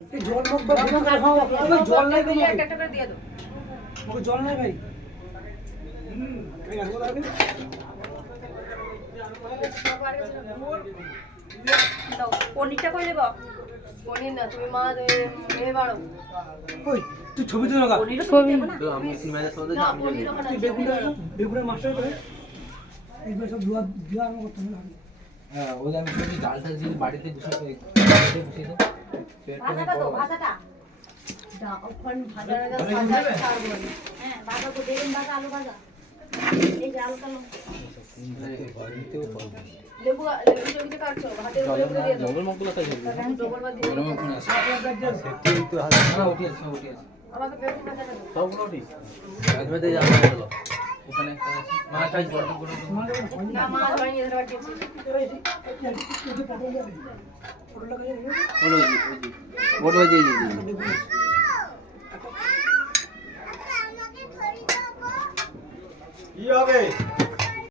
জল মুখ বা জল নাই ভাই, একটা করে দিয়ে দাও। ওকে জল নাই ভাই। আসবো তাহলে। দাও পনিরটা কই নেব? পনির না, তুমি মা মেয়ে বাড়ো। ওই তুই ছবি তুলে রাখ। ছবি তো আমি সিনেমাতে সব দেখি, না, আমি পনির জানি। ওখানে তুই আছে, বেগুন তুমি বাড়ো। বেগুনের মাস্টার করে এইবার সব ধোয়া ধোয়া আমি করতে হবে। হ্যাঁ, ওই আমি বলি ডালটা যদি বাড়িতে বসিয়ে বসিয়ে দাও। ভাজাটা দাও, ভাজাটা দাও। ওখানে ভাজাটা ভাজা ছাড়বো না। হ্যাঁ, ভাজা তো বেগুন ভাজা, আলু ভাজা। এই যে আলু কালো। লেবু লেবু চড়িতে কাটছো, ভাতের উপরে উপরে দিয়ে দাও। জঙ্গল মঙ্গল আছে ডবল ভাত দিয়ে দাও। গরম কোন আছে না উঠি আছে আমাকে বেগুন ভাজাটা দাও। সবগুলো উঠি একবারে যাবো চলো ওখানে একটা আছে মাছটা গরম করে না, মাছ বানিয়ে ধরে বাটিয়েছি। বলো বড় হয়ে যাই কি হবে?